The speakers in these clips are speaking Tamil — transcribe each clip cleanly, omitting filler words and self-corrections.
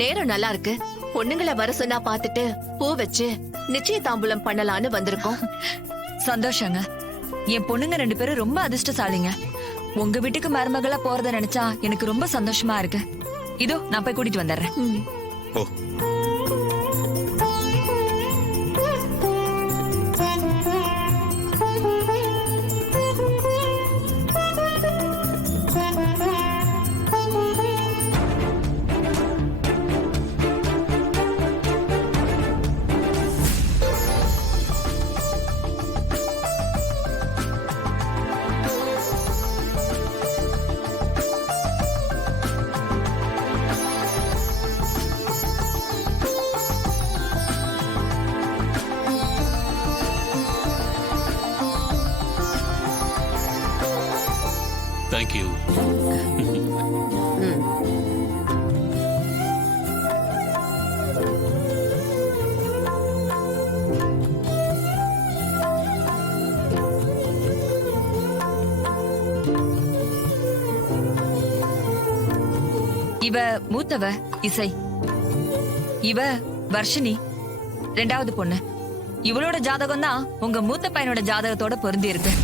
நேரம் நல்லா இருக்கு. பொண்ணுங்களை வர சொன்னா பாத்துட்டு பூ வச்சு நிச்சய தாம்பூலம் பண்ணலான்னு வந்திருக்கோம். சந்தோஷங்க. என் பொண்ணுங்க 2 பேரும் ரொம்ப அதிர்ஷ்டசாலிங்க. உங்க வீட்டுக்கு மருமகளா போறத நினைச்சா எனக்கு ரொம்ப சந்தோஷமா இருக்கு. இதோ நான் போய் கூட்டிட்டு வந்துடுறேன். ஓ தேங்க்யூ. இவ மூத்தவ இசை, இவ வர்ஷினி 2வது பொண்ணு. இவளோட ஜாதகம் தான் உங்க மூத்த பையனோட ஜாதகத்தோட பொருந்தி இருக்கு.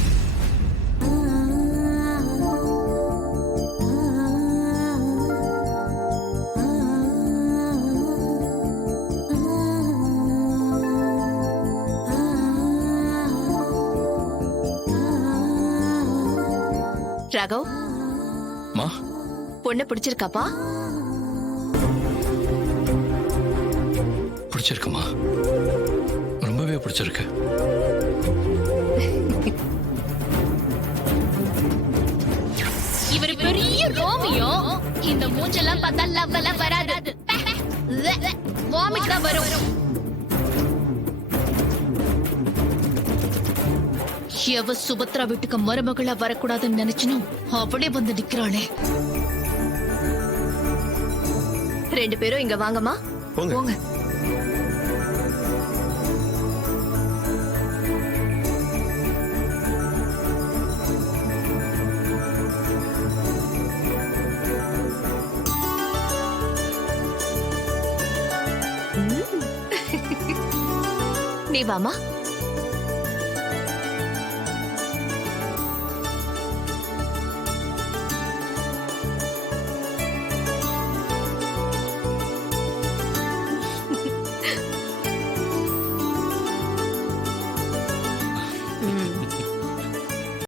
ராகவ், மா பொண்ணு பிடிச்சிருக்காப்பா? பிடிச்சிருக்குமா? ரொம்பவே பிடிச்சிருக்கு. இவர் பெரிய ரோமியோ. இந்த மூஞ்செல்லாம் பார்த்தா லவ்வெல்லாம் வராது, வாமிட் தான் வரும். எவ சுபத்ரா வீட்டுக்கு மருமகளா வரக்கூடாதுன்னு நினைச்சனும் அவளே வந்து நிக்கிறாளே. 2 பேரும் இங்க வாங்கம்மா. போங்க. போங்க. நீ வாமா.